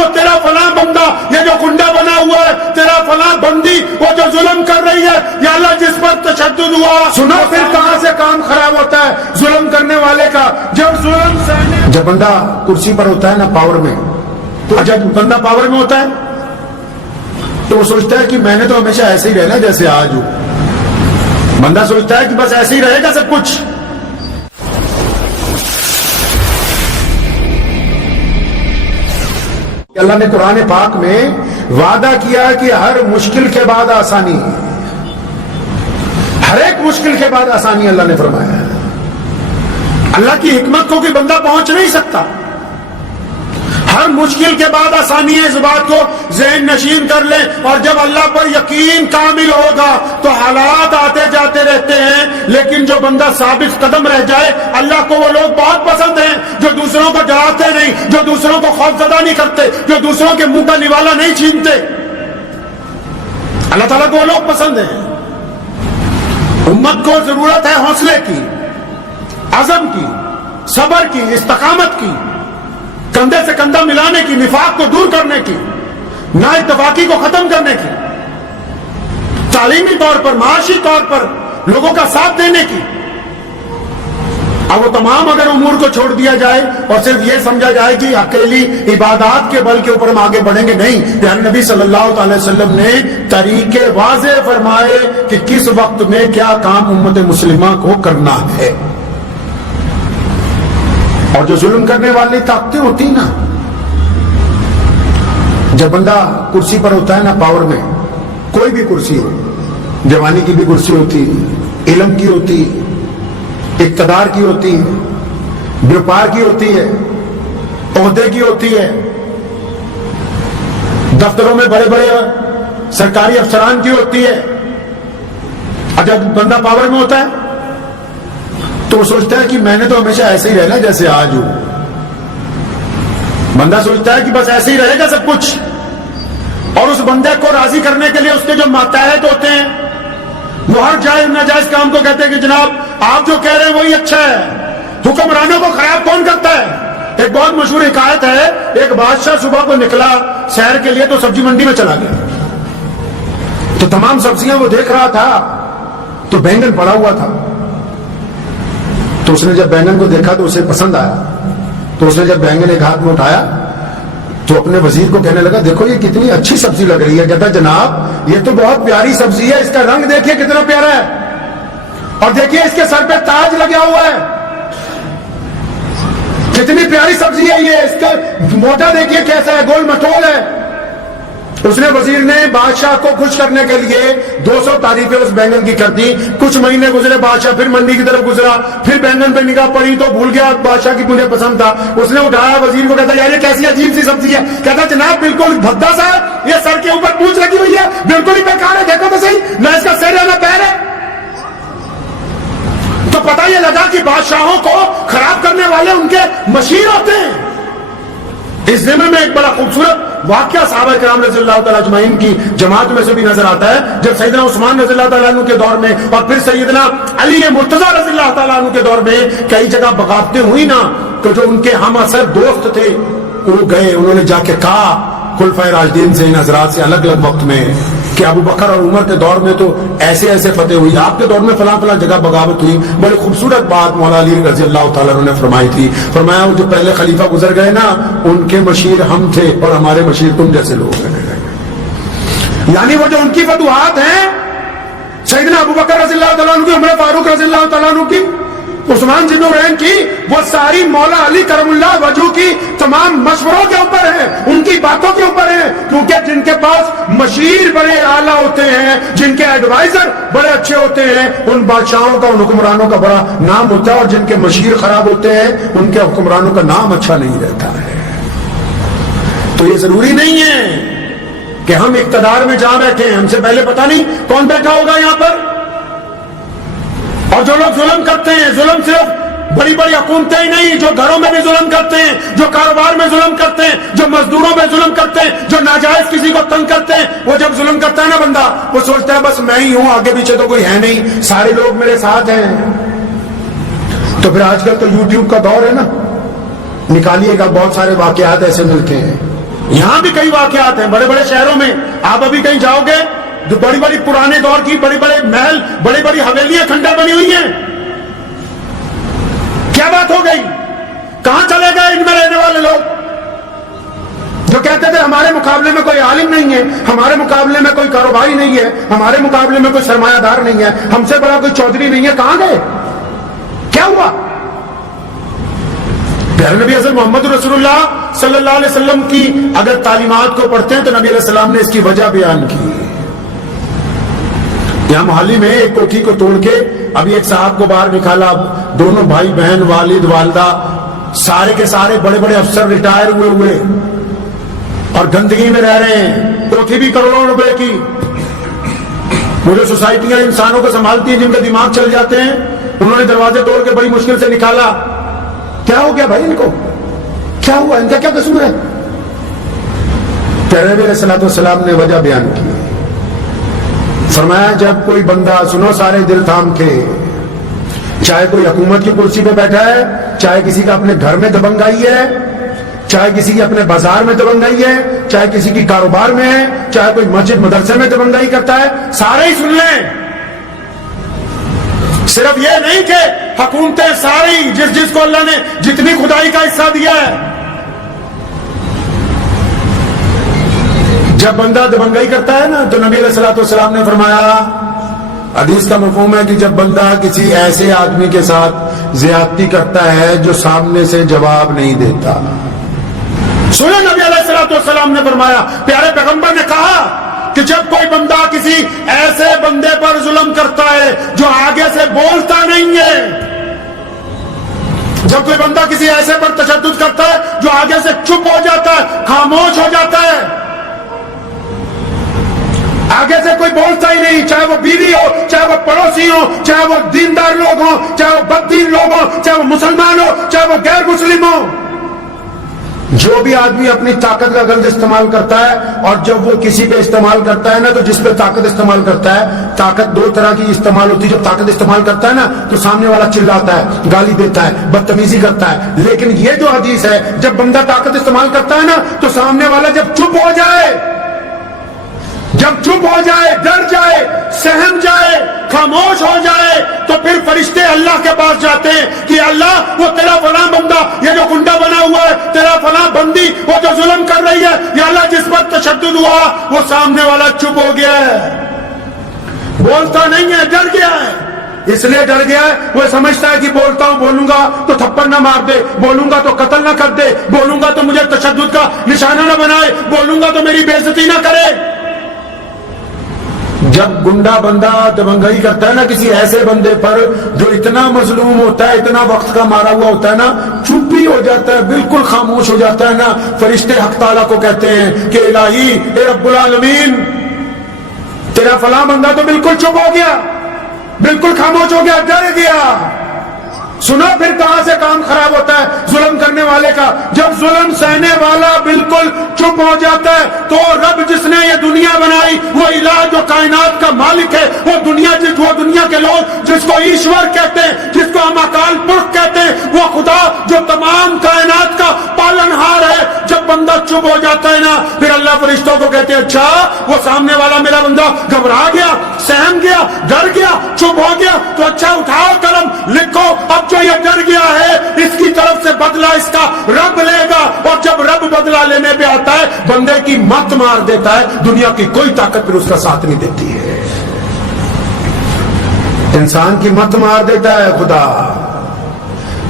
وہ تیرا فلاں بندہ، یہ جو گنڈا بنا ہوا ہے، تیرا فلاں بندی وہ جو ظلم کر رہی ہے، یا اللہ جس پر تشدد ہوا، سنو پھر کہاں سے کام خراب ہوتا ہے ظلم کرنے والے کا. جب بندہ کرسی پر ہوتا ہے نا، پاور میں، تو جب بندہ پاور میں ہوتا ہے تو وہ سوچتا ہے کہ میں نے تو ہمیشہ ایسے ہی رہنا جیسے آج ہوں. بندہ سوچتا ہے کہ بس ایسے ہی رہے گا سب کچھ. اللہ نے قرآن پاک میں وعدہ کیا کہ ہر مشکل کے بعد آسانی، ہر ایک مشکل کے بعد آسانی اللہ نے فرمایا ہے. اللہ کی حکمت کو کوئی بندہ پہنچ نہیں سکتا. ہر مشکل کے بعد آسانی ہے، اس بات کو ذہن نشین کر لیں. اور جب اللہ پر یقین کامل ہوگا تو حالات آتے جاتے رہتے ہیں، لیکن جو بندہ ثابت قدم رہ جائے، اللہ کو وہ لوگ بہت پسند ہیں جو دوسروں کو ڈراتے نہیں، جو دوسروں کو خوفزدہ نہیں کرتے، جو دوسروں کے منہ کا نوالا نہیں چھینتے. اللہ تعالیٰ کو وہ لوگ پسند ہیں. امت کو ضرورت ہے حوصلے کی، عزم کی، صبر کی، استقامت کی، کندھے سے کندھا ملانے کی، نفاق کو دور کرنے کی، نا اتفاقی کو ختم کرنے کی، تعلیمی طور پر، معاشی طور پر لوگوں کا ساتھ دینے کی. اب وہ تمام اگر امور کو چھوڑ دیا جائے اور صرف یہ سمجھا جائے کہ اکیلی عبادات کے بل کے اوپر ہم آگے بڑھیں گے، نہیں. پیارے نبی صلی اللہ تعالی وسلم نے طریقے واضح فرمائے کہ کس وقت میں کیا کام امت مسلمہ کو کرنا ہے. اور جو ظلم کرنے والی طاقتیں ہوتی نا، جب بندہ کرسی پر ہوتا ہے نا، پاور میں، کوئی بھی کرسی ہو، جوانی کی بھی کرسی ہوتی، علم کی ہوتی، اقتدار کی ہوتی ہے، بیوپار کی ہوتی ہے، عہدے کی ہوتی ہے، دفتروں میں بڑے بڑے سرکاری افسران کی ہوتی ہے. اور جب بندہ پاور میں ہوتا ہے تو وہ سوچتا ہے کہ میں نے تو ہمیشہ ایسے ہی رہنا جیسے آج ہوں. بندہ سوچتا ہے کہ بس ایسے ہی رہے گا سب کچھ. اور اس بندے کو راضی کرنے کے لیے اس کے جو ماتحت ہوتے ہیں وہ ہر جائز ناجائز کام کو کہتے ہیں کہ جناب آپ جو کہہ رہے ہیں وہی اچھا ہے. حکمرانوں کو خراب کون کرتا ہے؟ ایک بہت مشہور حکایت ہے، ایک بادشاہ صبح کو نکلا سیر کے لیے تو سبزی منڈی میں چلا گیا. تو تمام سبزیاں وہ دیکھ رہا تھا تو بینگن پڑا ہوا تھا. تو اس نے جب بینگن کو دیکھا تو اسے پسند آیا. تو اس نے جب بینگن ایک ہاتھ میں اٹھایا تو اپنے وزیر کو کہنے لگا دیکھو یہ کتنی اچھی سبزی لگ رہی ہے. کہتا جناب یہ تو بہت پیاری سبزی ہے، اس کا رنگ دیکھیے کتنا پیارا ہے، اور دیکھیے اس کے سر پہ تاج لگا ہوا ہے، کتنی پیاری سبزی ہے یہ، اس کا موٹا دیکھیے کیسا ہے، گول مٹول ہے. اس نے وزیر نے بادشاہ کو خوش کرنے کے لیے 200 تعریفیں اس بینگن کی کر دی. کچھ مہینے گزرے، بادشاہ پھر منڈی کی طرف گزرا، پھر بینگن پہ نگاہ پڑی تو بھول گیا بادشاہ کی مجھے پسند تھا. اس نے اٹھایا وزیر کو، کہتا یار یہ کیسی عجیب سی سبزی ہے. کہتا جناب بالکل بھدا سا ہے، یہ سر کے اوپر پونچھ لگی ہوئی ہے، بالکل ہی بیکار ہے، دیکھو تو صحیح، نہ اس کا سر ہے نہ پیر ہے. تو پتہ یہ لگا کہ بادشاہوں کو خراب کرنے والے ان کے مشیر ہوتے ہیں. اس ضمن میں ایک بڑا خوبصورت واقعہ صحابہ کرام رضی اللہ تعالیٰ اجمعین کی جماعت میں سے بھی نظر آتا ہے. جب سیدنا عثمان رضی اللہ تعالیٰ عنہ کے دور میں اور پھر سیدنا علی مرتضیٰ رضی اللہ تعالیٰ عنہ کے دور میں کئی جگہ بغاوتیں ہوئی نا، تو جو ان کے ہم اثر دوست تھے وہ گئے، انہوں نے جا کے کہا خلفائے راشدین سے، ان حضرات سے الگ الگ وقت میں کہ ابو بکر اور عمر کے دور میں تو ایسے ایسے فتح ہوئی، آپ کے دور میں فلاں فلاں جگہ بغاوت ہوئی. بڑی خوبصورت بات مولا علی رضی اللہ تعالیٰ عنہ نے فرمائی تھی. فرمایا وہ جو پہلے خلیفہ گزر گئے نا ان کے مشیر ہم تھے اور ہمارے مشیر تم جیسے لوگ ہیں. یعنی وہ جو ان کی فتوحات ہیں، سیدنا ابو بکر رضی اللہ تعالیٰ عنہ کی، عمر فاروق رضی اللہ تعالیٰ عنہ کی، عثمان ذی النورین کی، وہ ساری مولا علی کرم اللہ وجہ کی تمام مشوروں کے اوپر ہیں، ان کی باتوں کے اوپر ہیں. کیونکہ جن کے پاس مشیر بڑے اعلیٰ ہوتے ہیں، جن کے ایڈوائزر بڑے اچھے ہوتے ہیں، ان بادشاہوں کا، ان حکمرانوں کا بڑا نام ہوتا ہے. اور جن کے مشیر خراب ہوتے ہیں ان کے حکمرانوں کا نام اچھا نہیں رہتا ہے. تو یہ ضروری نہیں ہے کہ ہم اقتدار میں جہاں بیٹھے ہیں، ہم سے پہلے پتہ نہیں کون بیٹھا ہوگا یہاں پر. اور جو لوگ ظلم کرتے ہیں، ظلم صرف بڑی بڑی حکومتیں ہی نہیں، جو گھروں میں بھی ظلم کرتے ہیں، جو کاروبار میں ظلم کرتے ہیں، جو مزدوروں میں ظلم کرتے ہیں، جو ناجائز کسی کو تنگ کرتے ہیں، وہ جب ظلم کرتا ہے نا بندہ، وہ سوچتا ہے بس میں ہی ہوں، آگے پیچھے تو کوئی ہے نہیں، سارے لوگ میرے ساتھ ہیں. تو پھر آج کل تو یوٹیوب کا دور ہے نا، نکالیے گا بہت سارے واقعات ایسے ملتے ہیں. یہاں بھی کئی واقعات ہیں بڑے بڑے شہروں میں. آپ ابھی کہیں جاؤ گے جو بڑی بڑی پرانے دور کی بڑی بڑے محل بڑی بڑی حویلیاں کھنڈر بنی ہوئی ہیں. کیا بات ہو گئی؟ کہاں چلے گئے ان میں رہنے والے لوگ جو کہتے تھے ہمارے مقابلے میں کوئی عالم نہیں ہے, ہمارے مقابلے میں کوئی کاروباری نہیں ہے, ہمارے مقابلے میں کوئی سرمایہ دار نہیں ہے, ہم سے بڑا کوئی چودھری نہیں ہے؟ کہاں گئے؟ کیا ہوا؟ پیارے نبی حضرت محمد رسول اللہ صلی اللہ علیہ وسلم کی اگر تعلیمات کو پڑھتے ہیں تو نبی علیہ السلام نے اس کی وجہ بیان کی. یہاں محلی میں ایک کوٹھی کو توڑ کے ابھی ایک صاحب کو باہر نکالا. دونوں بھائی بہن, والد والدہ, سارے کے سارے بڑے بڑے افسر ریٹائر ہوئے اور گندگی میں رہ رہے ہیں. کوٹھی بھی کروڑوں روپے کی. وہ جو سوسائٹیاں انسانوں کو سنبھالتی ہیں جن کے دماغ چل جاتے ہیں, انہوں نے دروازے توڑ کے بڑی مشکل سے نکالا. کیا ہو گیا بھائی؟ ان کو کیا ہوا؟ ان کا کیا قصور ہے؟ پیارے نبی علیہ السلام نے وجہ بیان کی. فرمایا جب کوئی بندہ, سنو سارے دل تھام کے, چاہے کوئی حکومت کی کرسی پہ بیٹھا ہے, چاہے کسی کا اپنے گھر میں دبنگائی ہے, چاہے کسی کی اپنے بازار میں دبنگائی ہے, چاہے کسی کی کاروبار میں ہے, چاہے کوئی مسجد مدرسے میں دبنگائی کرتا ہے, سارے ہی سن لیں. صرف یہ نہیں کہ حکومتیں ساری جس کو اللہ نے جتنی خدائی کا حصہ دیا ہے, جب بندہ دبنگائی کرتا ہے نا تو نبی علیہ الصلوۃ والسلام نے فرمایا, حدیث کا مفہوم ہے کہ جب بندہ کسی ایسے آدمی کے ساتھ زیادتی کرتا ہے جو سامنے سے جواب نہیں دیتا. سنیں نبی علیہ الصلوۃ والسلام نے فرمایا, پیارے پیغمبر نے کہا کہ جب کوئی بندہ کسی ایسے بندے پر ظلم کرتا ہے جو آگے سے بولتا نہیں ہے, جب کوئی بندہ کسی ایسے پر تشدد کرتا ہے جو آگے سے چپ ہو جاتا ہے, خاموش ہو جاتا ہے, آگے سے کوئی بولتا ہی نہیں, چاہے وہ بیوی ہو, چاہے وہ پڑوسی ہو, چاہے وہ دیندار لوگ ہوں, چاہے وہ بددین لوگ ہوں, چاہے وہ مسلمان ہو, چاہے وہ غیر مسلم ہو, جو بھی آدمی اپنی طاقت کا غلط استعمال کرتا ہے, اور جب وہ کسی پہ استعمال کرتا ہے نا تو جس پہ طاقت استعمال کرتا ہے, طاقت دو طرح کی استعمال ہوتی ہے. جب طاقت استعمال کرتا ہے نا تو سامنے والا چلاتا ہے, گالی دیتا ہے, بدتمیزی کرتا ہے. لیکن یہ جو حدیث ہے, جب بندہ طاقت استعمال کرتا ہے نا تو سامنے والا جب چپ ہو جائے, جب چپ ہو جائے, ڈر جائے, سہم جائے, خاموش ہو جائے, تو پھر فرشتے اللہ کے پاس جاتے ہیں کہ اللہ وہ تیرا فلاں بندہ, یہ جو گنڈا بنا ہوا ہے, تیرا فلاں بندی وہ جو ظلم کر رہی ہے, یا اللہ جس پر تشدد ہوا وہ سامنے والا چپ ہو گیا ہے, بولتا نہیں ہے, ڈر گیا ہے. اس لیے ڈر گیا ہے, وہ سمجھتا ہے کہ بولتا ہوں, بولوں گا تو تھپڑ نہ مار دے, بولوں گا تو قتل نہ کر دے, بولوں گا تو مجھے تشدد کا نشانہ نہ بنائے, بولوں گا تو میری بے عزتی نہ کرے. جب گنڈا بندہ دبنگائی کرتا ہے نا کسی ایسے بندے پر جو اتنا مظلوم ہوتا ہے, اتنا وقت کا مارا ہوا ہوتا ہے نا, چپ بھی ہو جاتا ہے, بالکل خاموش ہو جاتا ہے نا, فرشتے حق تعالیٰ کو کہتے ہیں کہ الہی, اے رب العالمین, تیرا فلاں بندہ تو بالکل چپ ہو گیا, بالکل خاموش ہو گیا, ڈر گیا. سنا پھر کہاں سے کام خراب ہوتا ہے ظلم کرنے والے کا, جب ظلم سہنے والا بالکل چپ ہو جاتا ہے تو رب جس نے یہ دنیا بنائی, وہ الہ جو کائنات کا مالک ہے, وہ دنیا کے لوگ جس کو ایشور کہتے ہیں, جس کو ہم اکال پرخ کہتے ہیں, وہ خدا جو تمام کائنات کا پالن ہار ہے, جب بندہ چپ ہو جاتا ہے نا پھر اللہ فرشتوں کو کہتے ہیں اچھا وہ سامنے والا میرا بندہ گھبرا گیا, سہم گیا, ڈر گیا, چپ ہو گیا, تو اچھا اٹھاؤ قلم, لکھو اب جو یہ ڈر گیا ہے اس کی طرف سے بدلہ اس کا رب لے گا. اور جب رب بدلہ لینے پہ آتا ہے بندے کی مت مار دیتا ہے, دنیا کی کوئی طاقت پھر اس کا ساتھ نہیں دیتی ہے, انسان کی مت مار دیتا ہے خدا.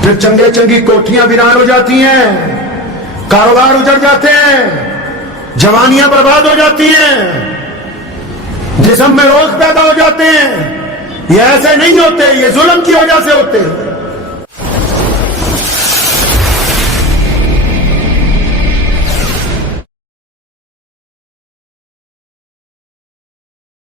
پھر چنگی کوٹھیاں ویران ہو جاتی ہیں, کاروبار اجڑ جاتے ہیں, جوانیاں برباد ہو جاتی ہیں, جسم میں روگ پیدا ہو جاتے ہیں. یہ ایسے نہیں ہوتے, یہ ظلم کی وجہ سے ہوتے ہیں.